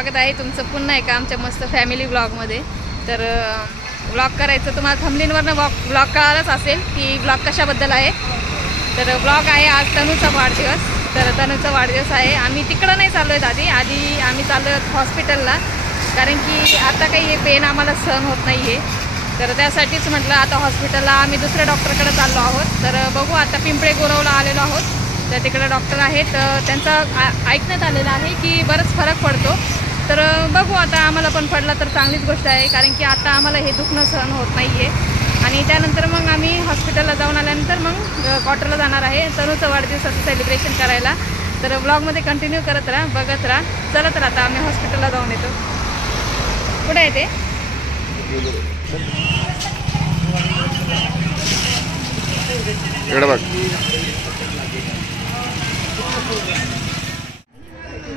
स्वागत आहे तुमचं पुन्हा एका आमच्या मस्त फॅमिली ब्लॉगमध्ये। तर ब्लॉग करायचं तुम्हाला थंबनेलवरनं ब्लॉग कळालंच असेल की ब्लॉग कशाबद्दल आहे। तर ब्लॉग आहे आज तनूचा वाढदिवस। तर तनूचा वाढदिवस आहे, आम्ही तिकडं नाही चाललो आहे आधी आम्ही चाललो आहे हॉस्पिटलला, कारण की आता काही हे पेन आम्हाला सहन होत नाही आहे। तर त्यासाठीच म्हटलं आता हॉस्पिटलला आम्ही दुसऱ्या डॉक्टरकडे चाललो आहोत। तर बघू आता पिंपळे गोरवला आलेलो आहोत, तर तिकडे डॉक्टर आहेत, त्यांचं ऐकण्यात आलेलं आहे की बरंच फरक पडतो। तर बघू आता आम्हाला पण पडला तर चांगलीच गोष्ट आहे, कारण की आता आम्हाला हे दुखणं सहन होत नाही आहे। आणि त्यानंतर मग आम्ही हॉस्पिटलला जाऊन आल्यानंतर मग क्वार्टरला जाणार आहे तनूचं वाढदिवसाचं सेलिब्रेशन करायला। तर ब्लॉगमध्ये कंटिन्यू करत राहा, बघत राहा। चला तर आता आम्ही हॉस्पिटलला जाऊन येतो। कुठे आहे ते?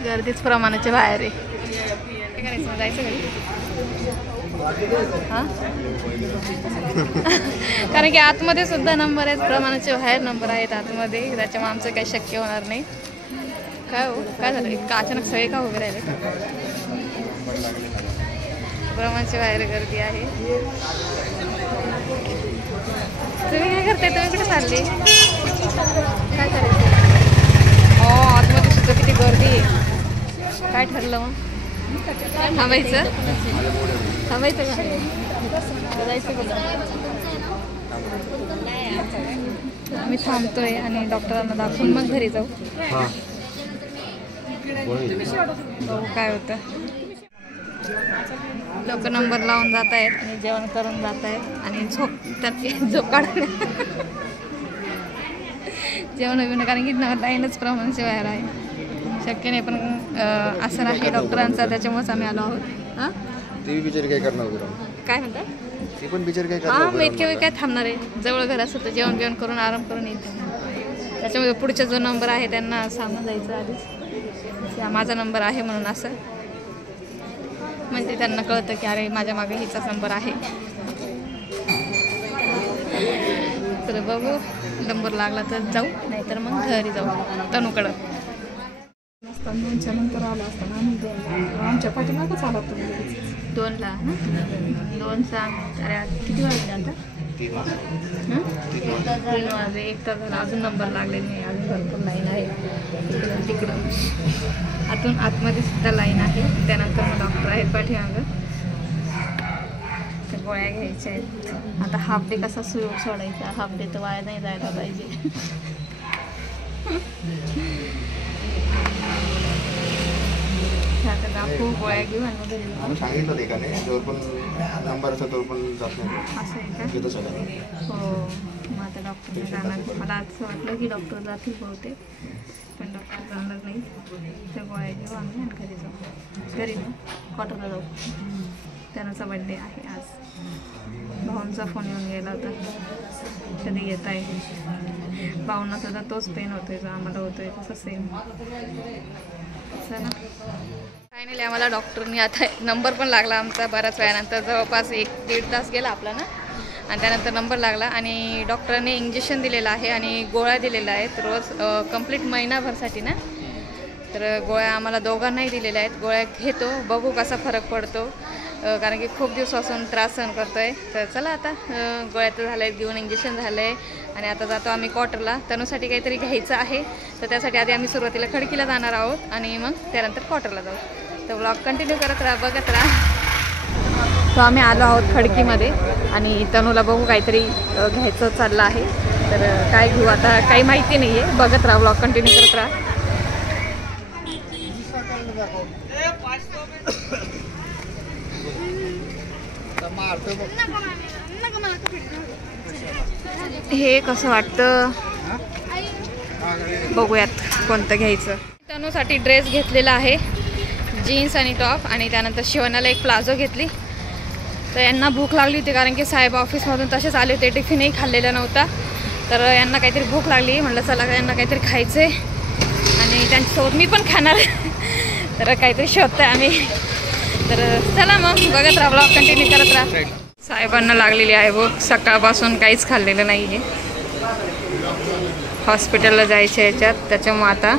गर्दीच प्रमाणाच्या बाहेर आहे। काय करायचं, जायचं घरी? हां कारण की आतमध्ये सुद्धा नंबर आहेत, प्रमाणाचे बाहेर नंबर आहेत आतमध्ये, त्याच्यामुळे आमचं काही शक्य होणार नाही। काय हो, काय झालं इतकं अचानक सगळे का उभे राहिले? प्रमाणाच्या बाहेर गर्दी आहे। तुम्ही काय करताय? तुम्ही कुठे चालले? काय करायचं? हो आतमध्ये सुद्धा किती गर्दी आहे। काय ठरलं मग? थांबायचं थांबायचं का जायचं कुठं? आम्ही थांबतोय आणि डॉक्टरांना दाखवून मग घरी जाऊ। बघू काय होतं। लोक नंबर लावून जात आहेत आणि जेवण करून जात आहेत आणि झोप काढून जेवण बिवणं, कारण की लाईनच प्रमाणाच्या बाहेर आहे, शक्य नाही। पण असं आहे डॉक्टरांचा, त्याच्यामुळेच आम्ही आलो आहोत। हां ते बिचारी काय करणार होतं? काय म्हणतात? ते पण बिचारी काय करणार? हां मग इतक्या वेळ काय थांबणार आहे? जवळ घर असतं तर जेवण बिवण करून आराम करून येते। त्याच्यामुळे पुढचा जो नंबर आहे त्यांना सांगून जायचं आधीच माझा नंबर आहे म्हणून, असं म्हणजे त्यांना कळतं की अरे माझ्या मागे हिचाच नंबर आहे। तर बघू नंबर लागला तर जाऊ, नाहीतर मग घरी जाऊ तनूकडं। दोनच्या नंतर आला असताना आम्ही आमच्या पाठीमागच आला तुम्ही 2ला ना? 2चा अरे किती वाजले आता? 3 वाजले, 1 तास झाला, अजून नंबर लागले नाही, अजून भरपूर लाईन आहे तिकडं आतमध्ये सुद्धा लाईन आहे। त्यानंतर मग डॉक्टर आहेत पाठीमागं, त्या गोळ्या घ्यायच्या आहेत। आता हाफ डे कसा सोडायचा? हाफ डे तर वाया नाही जायला पाहिजे। खूप गोळ्या घेऊ आणि घरी जाऊ। सांगितलं ते का नाही, जोर पण नंबर असं पण जात नाही असं आहे का? हो मग आता डॉक्टर जाणार, मला असं वाटलं की डॉक्टर जातील बहुतेक, पण डॉक्टर जाणार नाही। त्या गोळ्या घेऊ आम्ही आणि घरी जाऊ, घरी जाऊ क्वार्टरला जाऊ। त्यानाचा बड्डे आहे आज। भाऊंचा फोन येऊन गेला होता कधी येत आहे, भाऊंना सुद्धा तोच पेन होतोय जो आम्हाला होतोय, तसं सेम। चला फायनली आम्हाला डॉक्टरनी आता नंबर पण लागला आमचा बऱ्याच वेळानंतर, जवळपास 1-1.5 तास गेला आपला ना, आणि त्यानंतर नंबर लागला आणि डॉक्टरांनी इंजेक्शन दिलेलं आहे आणि गोळ्या दिलेल्या आहेत रोज कंप्लीट महिनाभरसाठी ना। तर गोळ्या आम्हाला दोघांनाही दिलेल्या आहेत, गोळ्या घेतो, बघू कसा फरक पडतो, कारण की खूप दिवसापासून त्रास सहन करतो आहे। तर चला आता गोळ्या तर झाल्या आहेत घेऊन, इंजेक्शन झालं आहे आणि आता जातो आम्ही क्वार्टरला। तनूसाठी काहीतरी घ्यायचं आहे, तर त्यासाठी आधी आम्ही सुरुवातीला खडकीला जाणार आहोत आणि मग त्यानंतर क्वार्टरला जाऊ। तर ब्लॉग कंटिन्यू करत राहा, बघत राहा। तर आम्ही आलो आहोत खडकीमध्ये आणि तनूला बघू काहीतरी घ्यायचं चाललं आहे, तर काय घेऊ आता काही माहिती नाही आहे, बघत राहा, ब्लॉग कंटिन्यू करत राहा। हे कसं वाटतं बघूयात कोणतं घ्यायचं। तनूसाठी ड्रेस घेतलेला आहे, जीन्स आणि टॉप, आणि त्यानंतर शिवण्याला एक प्लाझो घेतली। तर यांना भूक लागली होती, कारण की साहेब ऑफिसमधून तसेच आले होते, टिफिनही खाल्लेला नव्हता। तर यांना काहीतरी भूक लागली, म्हटलं चला यांना काहीतरी खायचं आहे आणि त्यांच्यासोबत मी पण खाणार तर काहीतरी शोधतोय आम्ही। तर चला मग बघत राहा, ब्लॉग कंटिन्यू करत राहा। साहेबांना लागलेली आहे भूक, सकाळपासून काहीच खाल्लेलं नाही आहे। हॉस्पिटलला जायच्या याच्यात, त्याच्यामुळे आता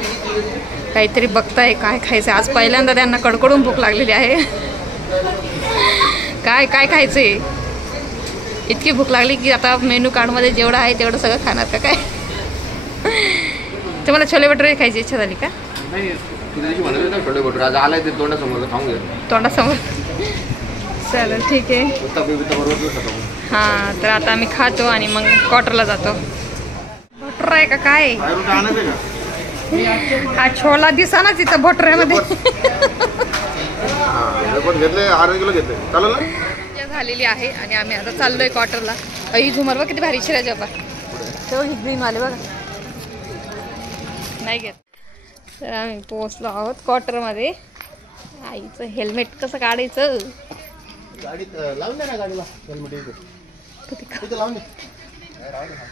काहीतरी बघताय काय खायचं. आज पहिल्यांदा त्यांना कडकडून भूक लागलेली आहे. काय काय खायचं आहे, इतकी भूक लागली की आता मेनू कार्डमध्ये जेवढं आहे तेवढं सगळं खाणार का काय. तुम्हाला छोले भटुरे खायची इच्छा झाली का? तोंडासमोर. चला ठीक आहे. हां, तर आता आम्ही खातो आणि मग क्वार्टरला जातो. भटुरा आहे का काय? हा छोला दिसा ना तिथं भटुऱ्यामध्ये. झालेली आहे आणि आम्ही आता चाललोय क्वार्टरला. ही झुमर बघ किती भारी शिरायची बाबा. तेवढी ग्रीन आले बघा, नाही घेत. तर आम्ही पोहोचलो आहोत क्वार्टरमध्ये. आईचं हेल्मेट कसं काढायचं? गाडीत लावून दे ना, गाडीला हेल्मेट इथे लावून दे.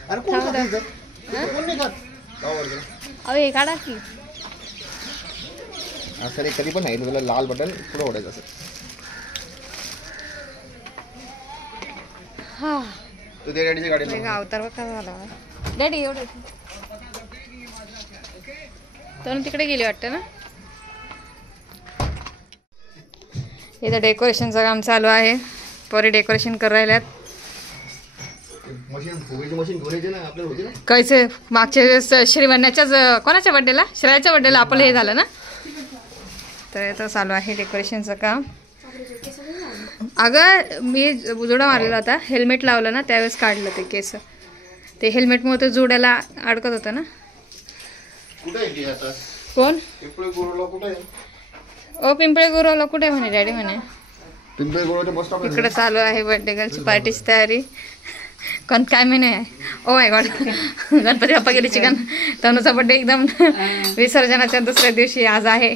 अरे कोण नाही खात. अहो हे काढा की. असं कधी पण नाही, तुला लाल बटन पुढे ओढायचं असं. हा, तू दे डॅडीची गाडी. अवतार बघा झाला डॅडी. एवढं तर तिकडे गेली वाटतं ना. इथं डेकोरेशनचं काम चालू आहे. पोरी डेकोरेशन करू राहिल्यात. कायचं मागच्या वेळेस श्रीवन्याच्याच कोणाच्या बड्डेला, श्रेयाच्या बड्डेला आपलं हे झालं ना. तर इथं चालू आहे डेकोरेशनचं काम. अगं मी जुडा मारलेला होता, हेल्मेट लावलं ना त्यावेळेस काढलं ते केस. ते हेल्मेटमुळे ते जुड्याला अडकत होतं ना. कोण? ओ पिंपळे गुरवला कुठे म्हणे डॅडी म्हणे. इकडे चालू आहे बर्थडे गर्लची पार्टीची तयारी. कोण काय म्हणे? Oh my God, Ganpati Bappa गेली चिकन. तनुचा बर्थडे एकदम विसर्जनाच्या दुसऱ्या दिवशी आज आहे.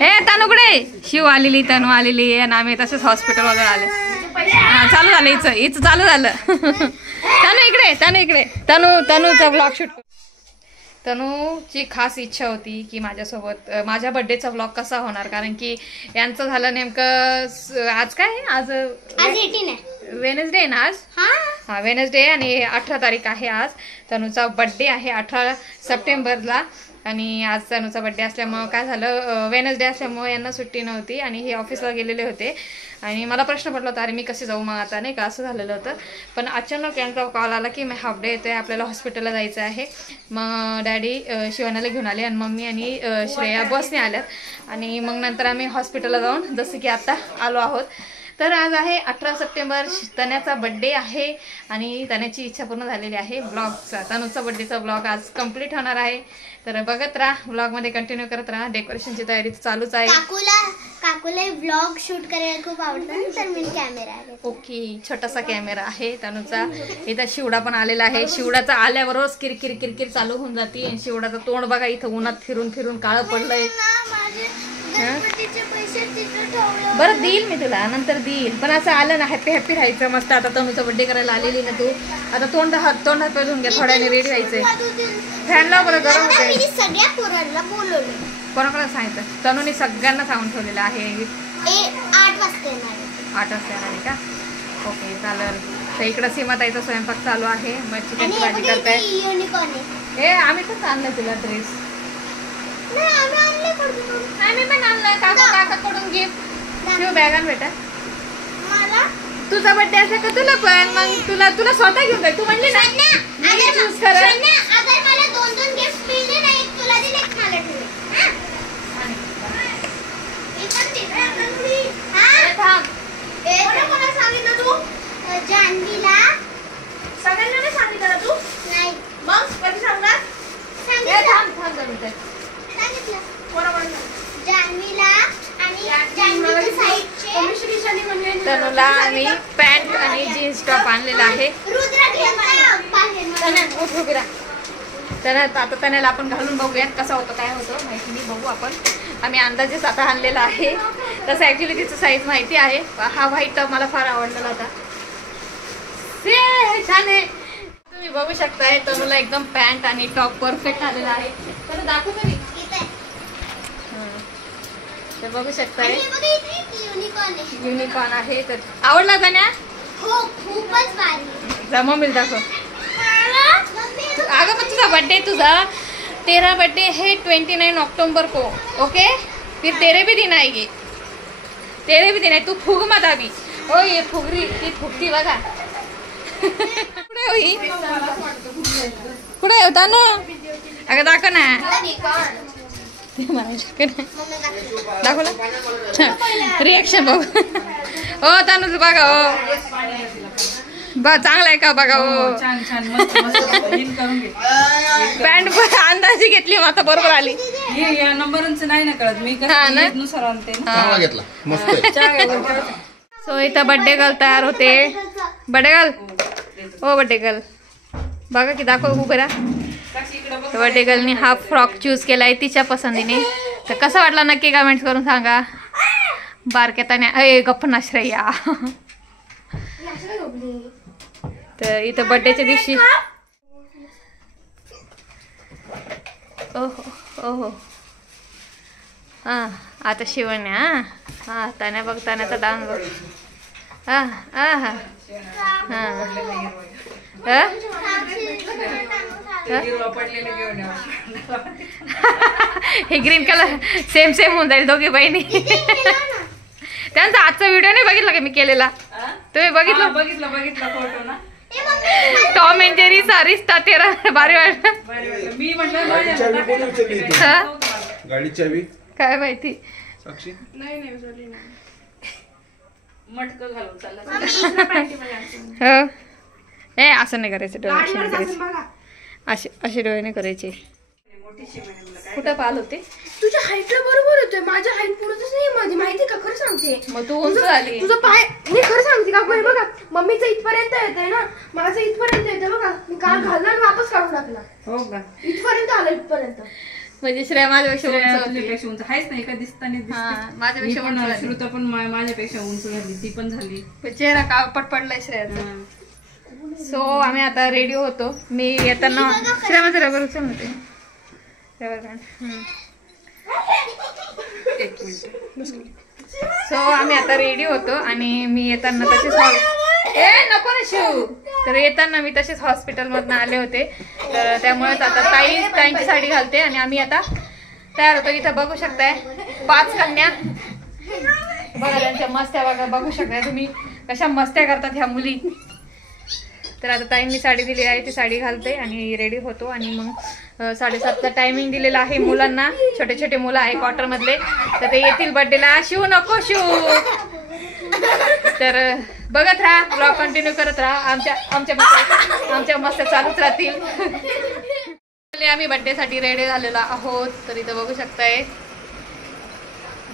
ए तनुकडे शिव आलेली, तनु आलेली आणि आम्ही तसेच हॉस्पिटल वगैरे आले. हा चालू झालं हिचं चालू झालं. तनु इकडे तनुचा ब्लॉग शूट. तनुची खास इच्छा होती की माझ्यासोबत माझ्या बर्थडेचा ब्लॉग कसा होणार, कारण की यांचं झालं नेमकं आज काय आहे, आज 18 आहे. वेनसडे आहे ना आज. हा वेनसडे आणि 18 तारीख आहे आज. तनुचा बर्थडे आहे 18 सप्टेंबरला आणि आज तनुचा बर्थडे असल्यामुळं काय झालं, वेनसडे असल्यामुळे यांना सुट्टी नव्हती आणि हे ऑफिसला गेलेले होते. आणि मला प्रश्न पडला होता, अरे मी कसे जाऊ मग आता, नाही का, असं झालेलं होतं. पण अचानक यांचा कॉल आला की मी हाफ डे येतो आहे, आपल्याला हॉस्पिटलला जायचं आहे. मग डॅडी शिवानाला घेऊन आले आणि मम्मी आणि श्रेया बसने आल्यात आणि मग नंतर आम्ही हॉस्पिटलला जाऊन जसं की आता आलो आहोत. तर आज आहे 18 सप्टेंबर, तन्याचा बड्डे आहे आणि तन्याची इच्छा पूर्ण झालेली आहे. ब्लॉगचा तनुचा बड्डेचा ब्लॉग आज कंप्लीट होणार आहे. तर बघत राहा, ब्लॉगमध्ये कंटिन्यू करत राहा. डेकोरेशनची तयारी चालूच आहे. काकूला ब्लॉग शूट करायला खूप आवडतं, तर मी कॅमेरा आहे. ओके, छोटासा कॅमेरा आहे तनुचा. इथं शिवडा पण आलेला आहे. शिवडाचा आल्यावरच किरकिर किरकिर चालू होऊन जाते. शिवडाचं तोंड बघा, इथं उन्हात फिरून फिरून काळं पडलंय. बरं देईल मी तुला, नंतर देईल. पण असं आलं ना हॅपी हॅपी राहायचं मस्त. आता तनुचा बर्थडे करायला आलेली ना तू, आता तोंड हात पाजून घ्या, थोड्याने रेडी व्हायचंय. फॅन लाव बरं, गरम होते. सगळ्या पोरांना बोलवलं. कोणाकोणाला सांगितलं? तनुने सगळ्यांना सांगून ठेवलेलं आहे. 8 वाजता येणार. 8 वाजता येणार आहे का? ओके चालेल. तर इकडं सीमाताईचा स्वयंपाक चालू आहे. मग चिकनची भाजी करताय. हे आम्ही पण आणलं तुला ड्रेस. आम्ही पण आणलं काकाकडून गिफ्ट. शिव बॅग आण बेटा. तुझा बर्थडे असला का तुला पण, मग तुला स्वतः घेऊन जाईल. तू म्हणली ना चूज कर. अगर मला 2 गिफ्ट मिळले ना, एक तुला दिले, एक मला दिले. कोणाला सांगितलं तू? जान्हवीला. सगळ्यांना नाही सांगितलं ना तू? नाही. मग कधी सांगणार? सांगितलं. जान्हवीला आणि जान्हवीच्या साईडचे तनुला आम्ही पॅन्ट आणि जीन्स टॉप आणलेला आहे. आता तन्याला आपण घालून बघूयात कसा होतो, काय होतं माहिती नाही, बघू आपण. आम्ही अंदाजेच आता आणलेला आहे. तसं ऍक्च्युली तिचं साईज माहिती आहे. हा व्हाईट टॉप मला फार आवडलेला होता. छान आहे. तुम्ही बघू शकताय तनुला एकदम पॅन्ट आणि टॉप परफेक्ट आलेला आहे. तर दाखवतो मी. तर बघू शकताय युनिकॉर्न आहे. युनिकॉर्न आहे. तर आवडला का ना? हो खूपच भारी. जा मम्मीला दाखव. अगं पण तुझा बर्थडे तेरा बर्थडे है 29 अक्टूबर को. ओके फिर तेरे भी दिन आएगी. तेरे भी दिन आहे. तू फुग मत अभी. ओ ये फुगरी ती फुगती बघा. कुठे होई कुठे होता ना. अगं दाखव ना. दाखवलं रिॲक्शन बघ. हो तानू बघा. हो चांगला आहे का बघा. हो छान छान मस्त मस्त करून घे. पॅन्ट अंदाजी घेतली आता बरोबर आली. हे या नंबरांचं नाही ना कळत मी हा ना? नुसार आणते ना. चांगला घेतला मस्त आहे. सो इथं बड्डे गर्ल तयार होते. बड्डे गर्ल हो बड्डे गर्ल बघा की दाखव उभं राहा. बड्डे गर्लनी हा फ्रॉक चूज केलाय तिच्या पसंतीने. तर कसा वाटला नक्की कमेंट्स करून सांगा. बारक्याताने अय गप्प ना श्रेया. तर इथं बड्डेच्या दिवशी ओहो ओहो हां आता शिवण्या हां तान्या बघ तान्याचा डान्स बघ. हां हां हां हां हे ग्रीन कलर सेम होऊन जाईल दोघी बहिणी. त्यांचा आजचा व्हिडिओ नाही बघितला का मी केलेला. तुम्ही बघितलं बघितलं फोटो ना. टॉम अँड जेरी चा रिश्ता तेरा भारी वाटलं. मी म्हटलं गाडी चावी काय माहिती. साक्षी मटक घालून चालला. हो ए असं नाही करायचं. डोळे असे नाही करायचे. असे डोळे नाही करायचे. कुठं पाल होते. तुझ्या हाईटला बरोबर होतोय. माझ्या हाईट पुरतच नाही माझी माहिती का. खरं सांगते. मग तू उंच झाली. तुझं पाय मी खरं सांगते का हे बघा मम्मीचं इथपर्यंत येतंय ना. माझं इथपर्यंत येतंय बघा. मी काल घालला आणि वापस काढून टाकला. हो का. इथपर्यंत आलं इथपर्यंत. म्हणजे श्रेया माझ्यापेक्षा उंच होती. तुझ्यापेक्षा उंच आहेच नाही का दिसताना हा माझ्यापेक्षा उंच झाली. श्रुता पण माझ्यापेक्षा उंच झाली. ती पण झाली. चेहरा काळपट पडलाय श्रेयाचा. सो आम्ही आता रेडी होतो. मी येताना श्रेया माझं रबर उचल नव्हते. सो आम्ही आता रेडी होतो आणि मी येताना तसेच नको ना शिव. तर येताना मी तसेच हॉस्पिटलमधून आले होते. तर त्यामुळेच आता ताईंची साडी घालते आणि आम्ही आता तयार होतो. इथं बघू शकताय 5 कन्या बघा त्यांच्या मस्त्या बघा. बघू शकताय तुम्ही कशा मस्त्या करतात ह्या मुली. तर आता ताईंनी साडी दिली आहे ती साडी घालते आणि रेडी होतो. आणि मग 7:30चा टायमिंग दिलेला आहे मुलांना. छोटे छोटे मुलं आहे क्वार्टर मधले. तर ते येतील बर्थडेला. शिव नको शिव. तर बघत राहा ब्लॉग कंटिन्यू करत राहा. आमच्या मस्त चालूच राहतील. आम्ही बर्थडेसाठी रेडी झालेलो आहोत. तर इथं बघू शकताय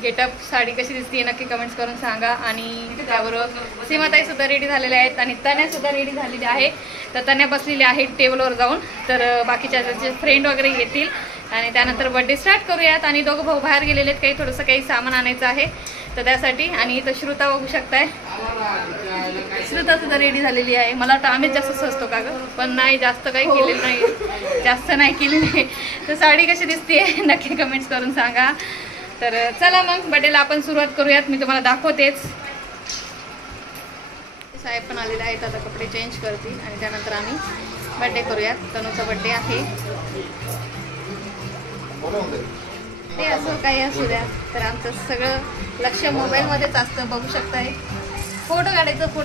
गेटअप साडी कशी दिसते नक्की कमेंट्स करून सांगा. आणि त्याबरोबर सीमाताई सुद्धा रेडी झालेल्या आहेत आणि तन्या सुद्धा रेडी झालेली आहे. तर तन्या बसलेली आहे टेबलवर जाऊन. तर बाकीच्या ज्याचे फ्रेंड वगैरे येतील आणि त्यानंतर बर्थडे स्टार्ट करूयात. आणि दोघं भाऊ बाहेर गेलेले आहेत. थोडंसं काही सामान आणायचं आहे तर त्यासाठी. आणि इथं श्रुता बघू शकताय. श्रुता सुद्धा रेडी झालेली आहे. मला वाटतं आम्हीच जास्त सजतो का गं. पण नाही जास्त काही केलेलं नाही. जास्त नाही केलेली नाही. तर साडी कशी दिसते नक्की कमेंट्स करून सांगा. तर चला मग बर्थडेला आपण सुरुवात करूयात. मी तुम्हाला दाखवतेच. साहेब पण आलेले आहेत. आता कपडे चेंज करतील आणि त्यानंतर आम्ही बर्थडे करूयात. तनूचा बर्थडे आहे. ते असो काही असू द्या. तर आमचं सगळं लक्ष मोबाईलमध्येच असतं. बघू शकताय फोटो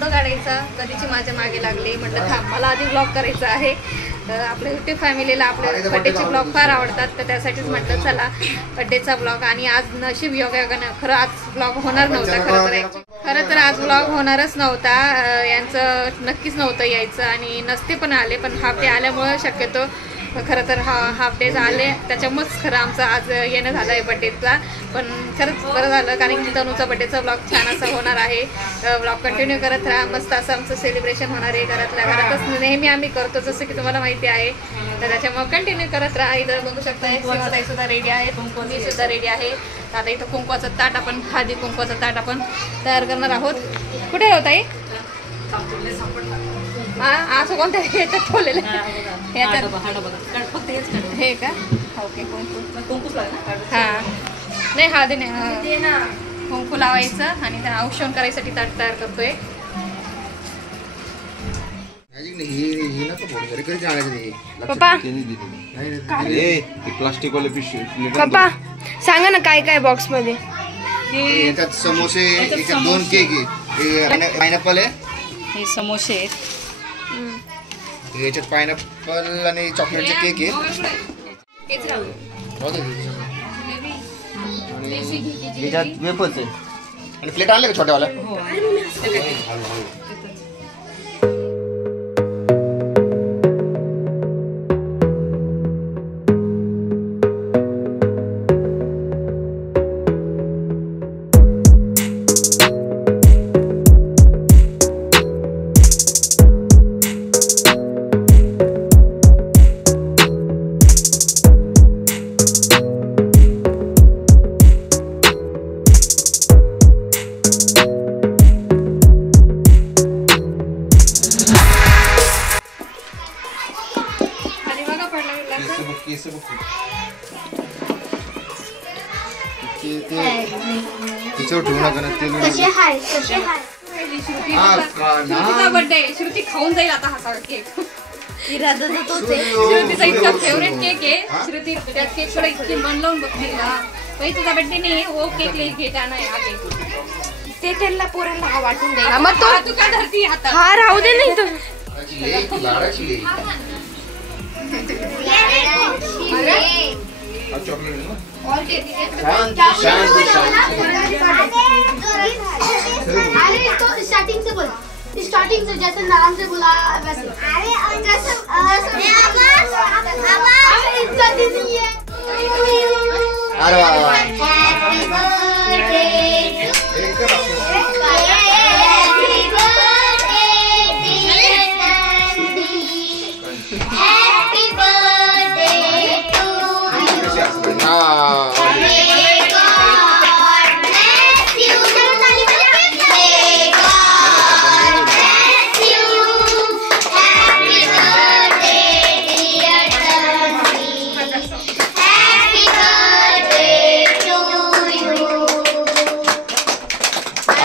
काढायचा कधीची माझ्या मागे लागले. म्हटलं थांब मला आधी ब्लॉग करायचा आहे. तर आपल्या युट्यूब फॅमिलीला आपल्या बड्डेचे ब्लॉग फार आवडतात. तर त्यासाठीच म्हटलं चला बड्डेचा ब्लॉग. आणि आज नशीब योगायोगानं खरं आज ब्लॉग होणार नव्हता. खरं तर आज ब्लॉग होणारच नव्हता. यांचं नक्कीच नव्हतं यायचं आणि नसते पण आले. पण हाफ डे आल्यामुळं शक्यतो खरं तर हाफ डे आले त्याच्यामुळेच खरं आमचं आज येणं झालं आहे बड्डेचा. पण खरंच बरं झालं कारण की तनूचा बड्डेचा ब्लॉग छान असा होणार आहे. ब्लॉग कंटिन्यू करत राहा. मस्त असं आमचं सेलिब्रेशन होणार आहे. घरातच नेहमी आम्ही करतो जसं की तुम्हाला माहिती आहे. तर त्याच्यामुळे कंटिन्यू करत राहा. इथं बघू शकताय सीमाताई सुद्धा रेडी आहे. मी सुद्धा रेडी आहे. आता इथं कुंकवाचं ताट आपण हळदी कुंकवाचं ताट आपण तयार करणार आहोत. कुठे होत आहे असं कोणत्या ह्याच्यात ठेवलेलं ह्याच्यात हे का. ओके कुंकू हां नाही हळदी नाही कुंकू लावायचं आणि त्या औक्षण करायसाठी ताट तयार करतोय. पप्पा प्लास्टिक वाले पप्पा सांगा ना काय काय बॉक्स मध्ये. याच्यात समोसे, याच्यात 2 केक आहे, पायनॅपल आहे, हे समोसे आहेत. याच्यात पायनॅपल आणि चॉकलेटचे केक आहे. हेच राहू. याच्यात वेफर्स आहे आणि प्लेट आणले का छोट्यावाला. तिच्यावर ठेवू नका ना ते. श्रुतीचा बर्थडे, श्रुती खाऊन जाईल आता हा सगळा केक. श्रुतीचा इतका फेवरेट केक आहे. श्रुती त्या केक कडे इतकी मन लावून बघते ना. तुझा बर्थडे नाही वो केक घेत आना है आगे. ते त्यांना पोरांना हा वाटून द्यायला. मग तू का धरती हातात. हा राहू दे नाही तर अरे तो स्टार्टिंग से बोला, स्टार्टिंग से जैसे नाम से बोला वैसे. अरे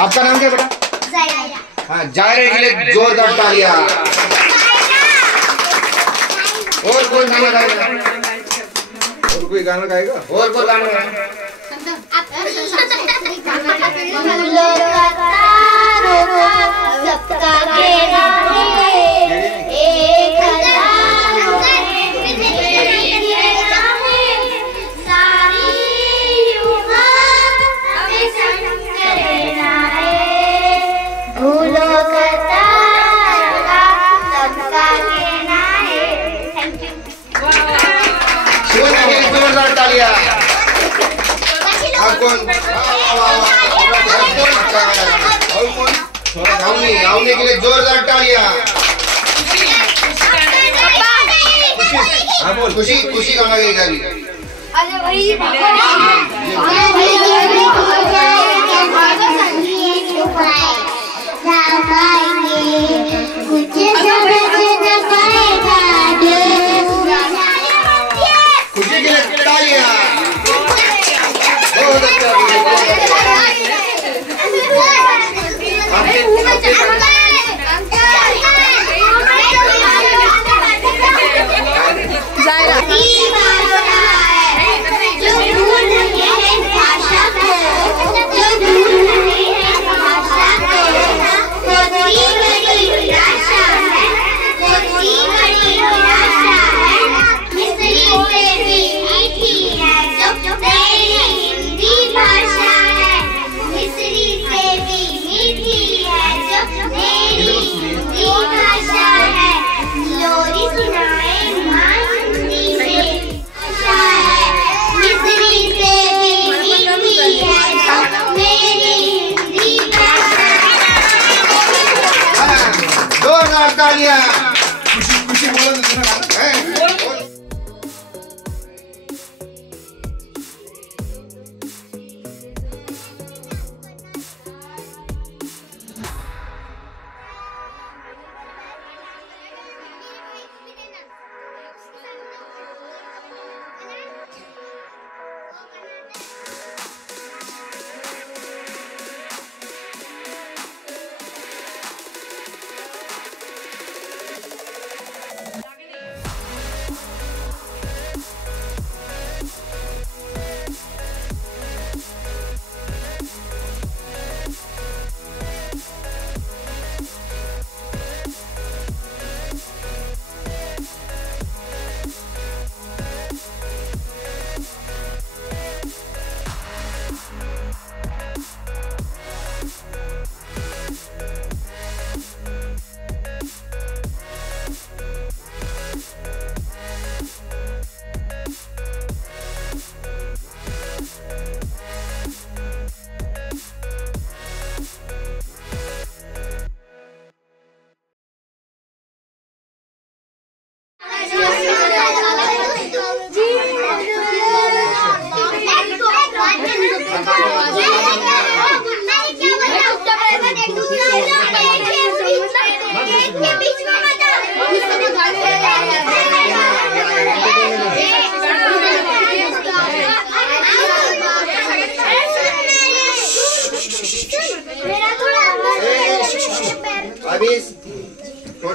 आपका नाम क्या बेटा? हाँ, जायरा के लिए जोरदार तालियां. और कोई गाना गाएगा? और कोई गाना गाएगा? और कोई गाना गाएगा? जोरदार तालियां. आवने के लिए जोरदार तालियां. हाँ बोल. खुशी खुशी गाना गाएगा अभी. अरे भाई खुशी के लिए तालियां. बहुत अच्छा. खुशी खुशी बोला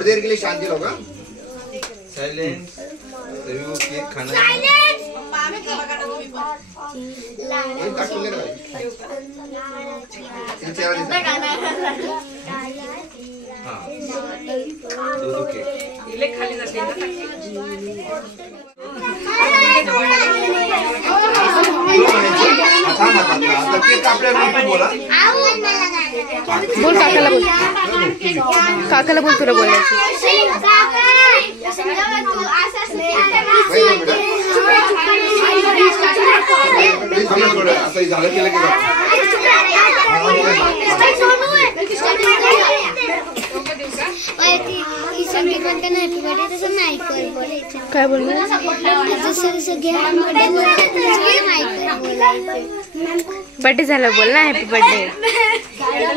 देर के लिए शांति लोग साइलेंस सभी को केक खाना है हाँ दो केक बोल काकाला बोल, काकाला बोल, तुला बोलायचं. काय बोलणार बर्थडे झाला बोल ना हॅपी बर्थडे.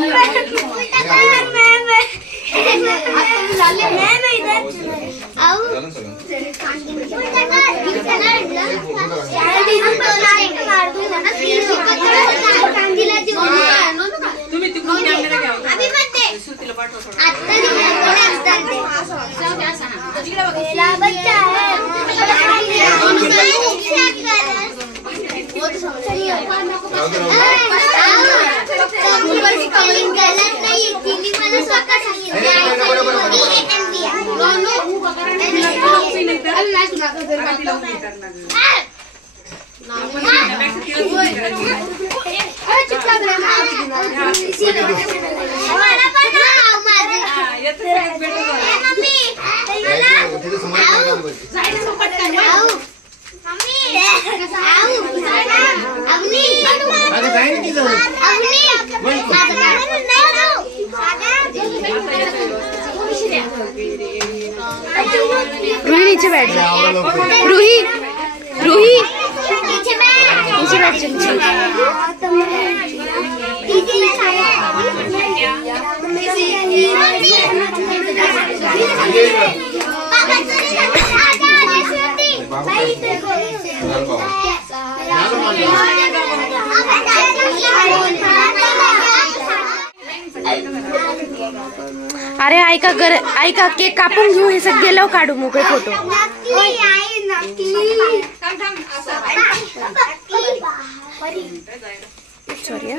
रूही नीचे बैठ जा. रूही रूही नीचे बैठ जा. अरे ऐका केक कापून घेऊ. हे सगळे गेलो काढू मोकळे फोटो. सॉरी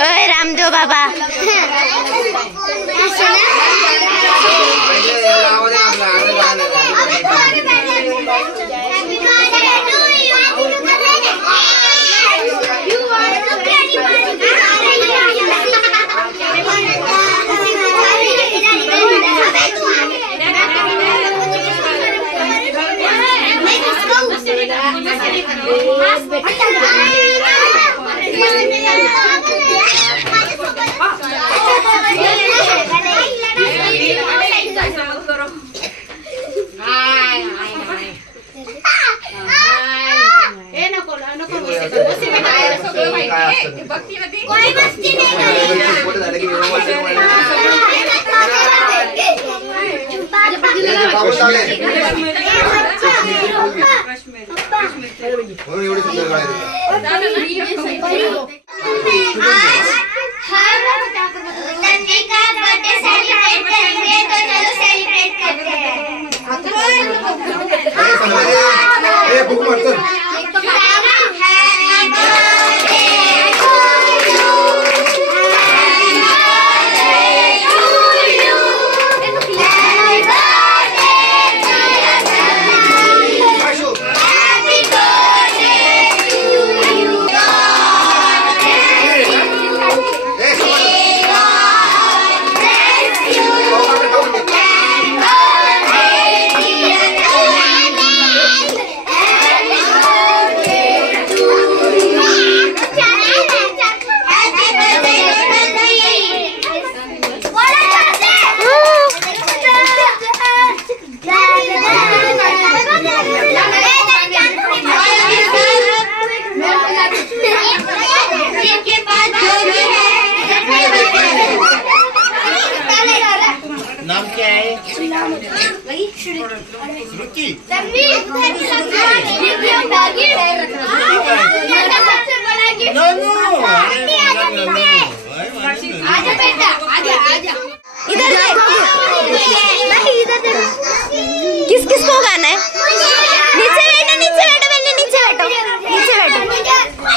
ओए रामदेव बाबा. रुकी किस किस को गाना है? नीचे बैठो, नीचे बैठो, मैंने नीचे बैठो, नीचे बैठो,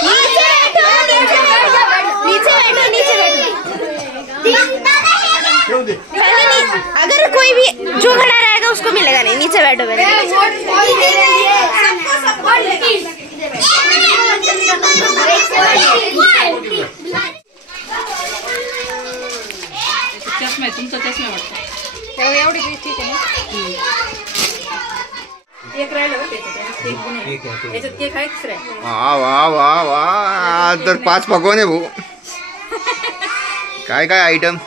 नीचे बैठो, नीचे बैठो, नीचे बैठो। अगर कोई भी जो खड़ा रहेगा उसको मिलेगा नहीं, नीचे बैठो मेरे। चष्मा आहे तुमचा, चष्मा वाटतं एवढी ठीक आहे ना? केक राहिलं बरं त्याच्यात केक पण आहे याच्यात केक आहे दुसरा आहे. वा वा वा वा तर 5 पकवाने भाऊ. काय काय आयटम?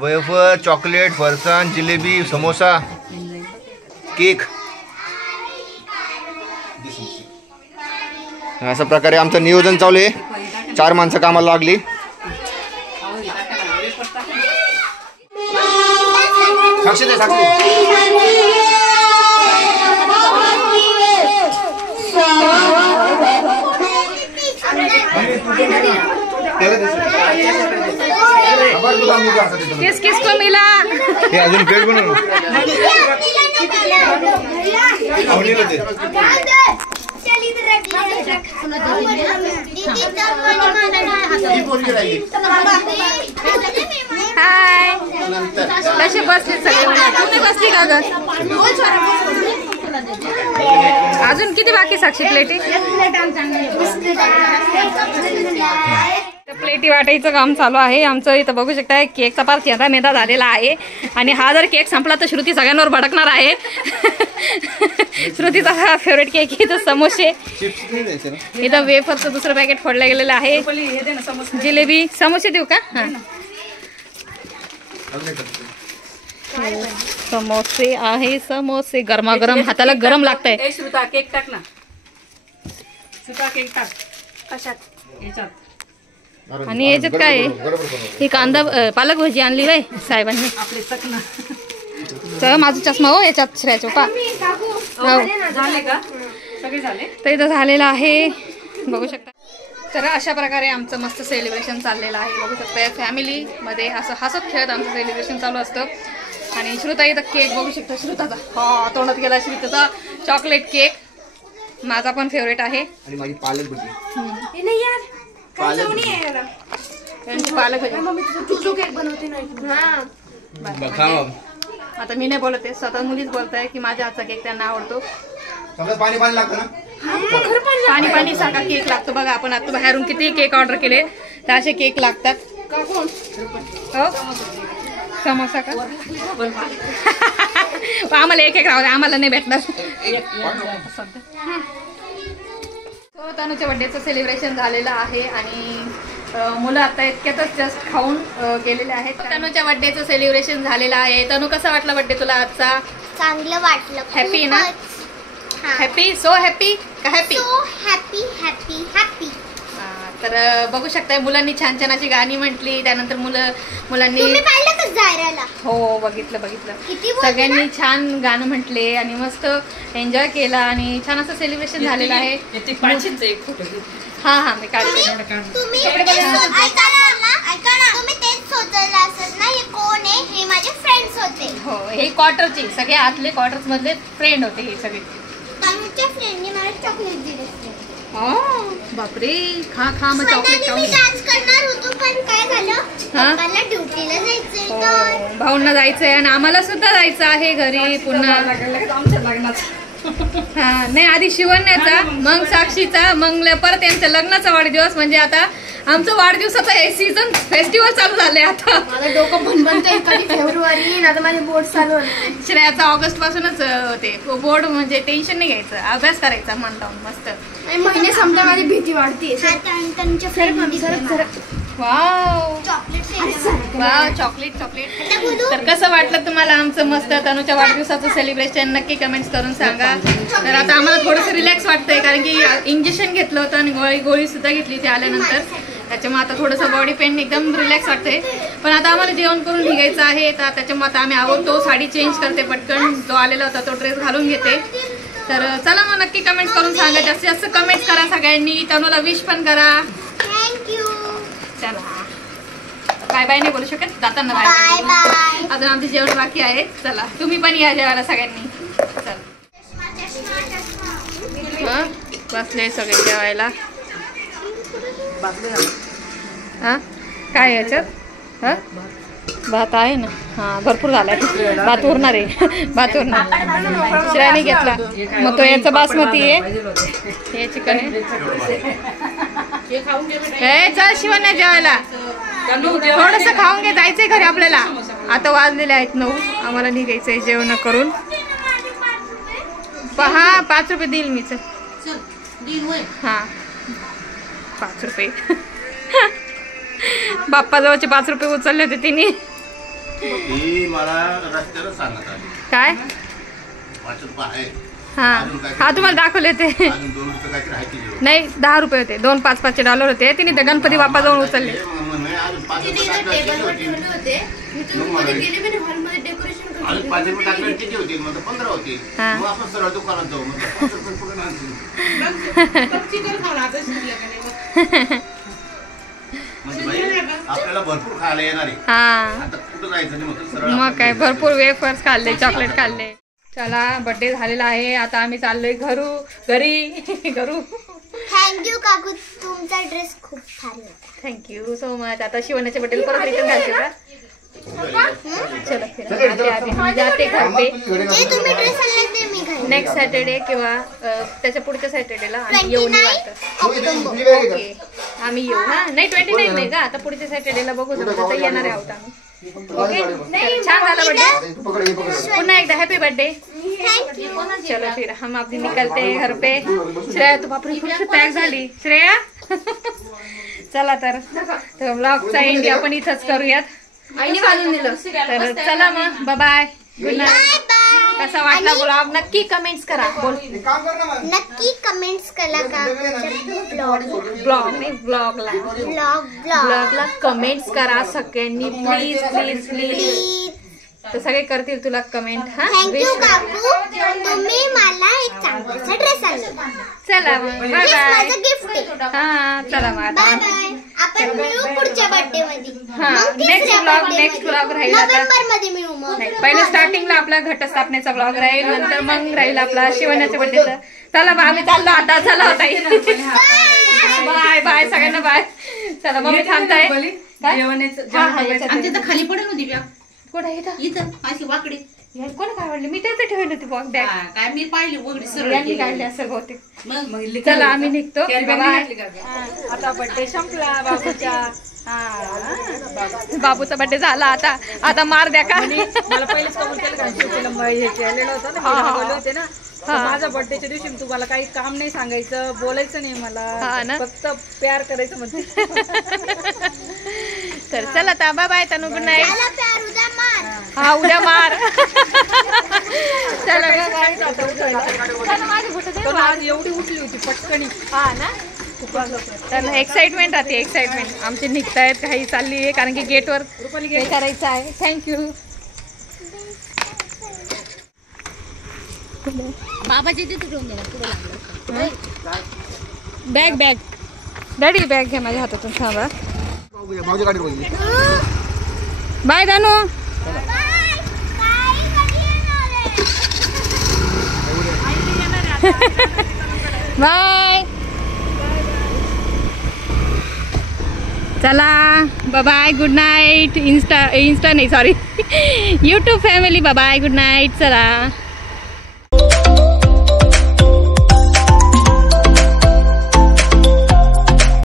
वेफर, चॉकलेट, फरसाण, जिलेबी, समोसा, केक. अशा प्रकारे आमचं नियोजन चालू आहे. 4 माणसं कामाला लागली. साक्षी दे, साक्षी. किस किस को मिला? हे अजून पेट बनवू. हाय, कसे बसले सगळे? तुम्ही बसली का ग? अजून किती बाकी साक्षी प्लेटी? प्लेटी वाटायचं काम चालू आहे आमचं. इथं बघू शकता केकचा पार चेहरा मेदा झालेला आहे आणि हा जर केक संपला तर श्रुती सगळ्यांवर भडकणार आहे. श्रुतीचा हा फेवरेट केक. इथं समोसे, इथं वेफरचं दुसरं पॅकेट फोडलं गेलेलं आहे. जिलेबी, समोसे देऊ का? हा, समोसे आहे. समोसे गरमागरम, हाताला गरम लागतंय. श्रुता केक टाक ना, श्रुता केक टाक. कशात? याच्यात आणि याच्यात काय आहे? ही कांदा पालक भाजी आणली बाई साहेबांनी. आपले चकना तर माझा चष्मा हो याच्यात श्रेयाचा पा झाले का? सगळे झाले. तर इथं झालेलं आहे बघू शकता. तर अशा प्रकारे आमचं मस्त सेलिब्रेशन चाललेलं आहे. बघू शकता फॅमिलीमध्ये असं हसत खेळत आमचं सेलिब्रेशन चालू असतं. आणि श्रुता इथं केक बघू शकता. श्रुताचा हा तोंडात गेला श्रुताचा चॉकलेट केक. माझा पण फेवरेट आहे. आणि माझी पालक भाजी. पालक भाजी. केक बनवते नाही. आता मी नाही बोलते, स्वतः मुलीच बोलत आहे की माझ्या हातचा केक त्यांना आवडतो. पाणी पाणी लागतं ना. पाणी पाणी सारखा केक लागतो. बघा आपण आता बाहेरून किती केक ऑर्डर केले तर असे केक लागतात. हो, समोसा का? आम्हाला एक राहू द्या, आम्हाला नाही भेटणार. तो तनुच्या बर्थडेचं सेलिब्रेशन झालेलं आहे आणि मुलं आता इतक्यातच जस्ट खाऊन गेलेले आहेत. तनुच्या बर्थडेचं सेलिब्रेशन झालेलं आहे. तनु कसा वाटला बर्थडे तुला आजचा? चांगलं वाटलं. हॅपी ना? हॅपी, सो हॅपी का happy? So happy happy happy. तर बघू शकताय मुलांनी छान छान अशी गाणी म्हटली. त्यानंतर मुलांनी तुम्ही पाहिलं का जायराला? हो बघितलं. सगळ्यांनी छान गाणं म्हटले आणि मस्त एन्जॉय केला आणि छान असं सेलिब्रेशन झालेलं आहे. हा मी काढते. तुम्ही ऐका ना, तुम्ही तेच सोचलं असेल ना हे कोण आहे? हे माझे फ्रेंड्स होते. हो, हे क्वार्टरचे सगळे आतले क्वार्टर्स मधले फ्रेंड होते हे सगळे. तनुच्या फ्रेंडने मला चॉकलेट दिले. बापरे, खा मग चॉकलेट खाऊ. मी डान्स करणार होतो पण काय झालं, पप्पाला ड्युटीला जायचंय तर भाऊंना जायचंय आणि आम्हाला सुद्धा जायचं आहे घरी पुन्हा. आमच्या लग्नाचं हा नाही, आधी शिवण्याचा, मग साक्षीचा, मग परत यांच्या लग्नाचा वाढदिवस. म्हणजे आता आमचं वाढदिवसाचा हे सीझन फेस्टिवल चालू झालंय. आता माझं डोकं भनभनतंय. कधी फेब्रुवारी, आता माझे बोर्ड चालू होते. श्रेयाचा ऑगस्ट पासूनच होते बोर्ड. म्हणजे टेन्शन नाही घ्यायचं, अभ्यास करायचा मन लावून मस्त. महिने संपता माझी भीती वाढते. त्यांच्या फ्रेंडने वाव चॉकलेट चॉकलेट. तर कसं वाटलं तुम्हाला आमचं मस्त तनुच्या वाढदिवसाचं सेलिब्रेशन? नक्की कमेंट्स करून सांगा. तर आता आम्हाला थोडंसं रिलॅक्स वाटतंय कारण की इंजेक्शन घेतलं होतं आणि गोळी सुद्धा घेतली ती आल्यानंतर. त्याच्यामुळे आता थोडंसं बॉडी पेन एकदम रिलॅक्स वाटतंय. पण आता आम्हाला जेवण करून निघायचं आहे, तर त्याच्यामुळे आता आम्ही आवडतो. साडी चेंज करते पटकन, जो आलेला होता तो ड्रेस घालून घेते. तर चला मग नक्की कमेंट करून सांगा, जास्तीत जास्त कमेंट करा सगळ्यांनी. तनूला विश पण करा. थँक्यू. चला बाय बाय नाही बोलू शकत, जाताना बाय बाय बाय. अजून आमचे जेवण बाकी आहे. चला तुम्ही पण या जेवायला सगळ्यांनी. चला बसले सगळे जेवायला. हा काय याच्यात हा भात आहे ना. हा भरपूर झालाय भात, उरणार आहे भात उरणार. श्रेयाने घेतला मग तो याचा बासमती आहे, हे चिकन आहे. चल शिवण्या जेवायला थोडस खाऊन घे, जायचंय घरी आपल्याला. आता वाजलेले आहेत 9, आम्हाला निघायचंय जेवण करून. हा 5 रुपये देईल मी. चल हा 5 रुपये बाप्पाजवळचे 5 रुपये उचलले होते तिने. मला रस्त्यावर सांगत आली काय 5 रुपये आहे. हा हा तुम्हाला दाखवले ते. अजून 2 रुपये काहीतरी आहे की नाही? नाही 10 रुपये होते. 2 5-5चे डॉलर होते. तिने ते गणपती बाप्पाजवळ उचलले. अजून 5 रुपये टाकल्यावर किती होतील? मग 15 होतील. हा. मग आपण सरळ दुकानात जाऊ. मग 5 रुपये कुठे आणतील? म्हणजे बाई, आपल्याला भरपूर खायला येणार आहे. हा आता कुठं जायचं नाही, मग सरळ मग काय भरपूर वेफर्स खाल्ले, चॉकलेट खाल्ले. चला बर्थडे झालेला आहे, आता आम्ही चाललोय घरी. थँक्यू काकू, तुमचा ड्रेस खूप भारी होता. Thank you so much. आता शिवण्याच्या बर्थडे परत रिटर्न घालते का? चलो फिर हम जाते घर पे. जे तुम्ही ड्रेस आणले ते मी घालीन. नेक्स्ट सॅटर्डे किंवा त्याच्या पुढच्या सॅटर्डेला आम्ही येऊ नाही वाटतं. ओके आम्ही येऊ. हा नाही 29 नाही का, आता पुढच्या सॅटर्डेला बघू जमलं तर येणार आहोत आम्ही. ओके छान झाला बर्थडे. पुन्हा एकदा हॅपी बर्थडे. चलो फिर हम अभी निकलते हैं घर पे. श्रेया तू बापरे खूप पॅक झाली श्रेया. चला तर व्लॉगचा एंड आपण इथंच करूयात. आईने बांधून दिलं. तर चला मग बाय बाय, गुड नाईट. कसा वाटला ब्लॉग नक्की कमेंट्स करा. बोल नक्की कमेंट्स करा का ब्लॉगला कमेंट्स करा सगळ्यांनी प्लीज प्लीज प्लीज. तर सगळे करतील तुला कमेंट. हा थँक्यू काकू, तुम्ही मला एक चांगलासा ड्रेस आणला. चला मग बाय बाय. माझं गिफ्ट आहे. हा चला मग बाय आता बाय. आपण मिळू पुढच्या बर्थडे मध्ये. हा नेक्स्ट ब्लॉग राहील आता. नोव्हेंबर मध्ये मिळू. मग पहिले स्टार्टिंगला आपला घटस्थापनेचा ब्लॉग राहील, नंतर मग राहील आपला शिवण्याच्या बर्थडेचा. चला मग आम्ही चाललो आता. चला होता बाय बाय सगळ्यांना बाय. चला मग मी थांबताय. आमच्या खाली पडेल होती बॅग. कुठे इथं अशी वाकडी. कोण काय वाटली? मी तर ठेवली होती बॅग. काय मी पाहिली वगैरे सरळ यांनी काढली असेल बहुतेक. मग चला आम्ही निघतो. बाय. आता बर्थडे संपला बाबूचा. बाबूचा बर्थडे झाला. आता मार द्या का? मला पहिलेच कबूल केलं का शिवसेना हे केलेलं होतं ना, मी बोलले होते ना. माझ्या बर्थडेच्या दिवशी तुम्हाला काही काम नाही सांगायचं, बोलायचं नाही मला, फक्त प्यार करायचं म्हणते. तर चला आता बाय बाय तनु, गुड नाईट. उद्या मार. हा उद्या मार. चला आज एवढी उठली होती पटकनी. हा ना तर एक्साइटमेंट राहते, एक्साइटमेंट. आमचे निघतायत, काही चालली आहे कारण की गेटवर हे करायचं आहे. थँक्यू. बाबाजी तिथे ठेवून दिला. बॅग डॅडी बॅग घ्या माझ्या हातातून. थांबा. बाय दानू. बाय. चला बाय गुड नाईट. इंस्टा नाही sorry YouTube family bye good night. चला.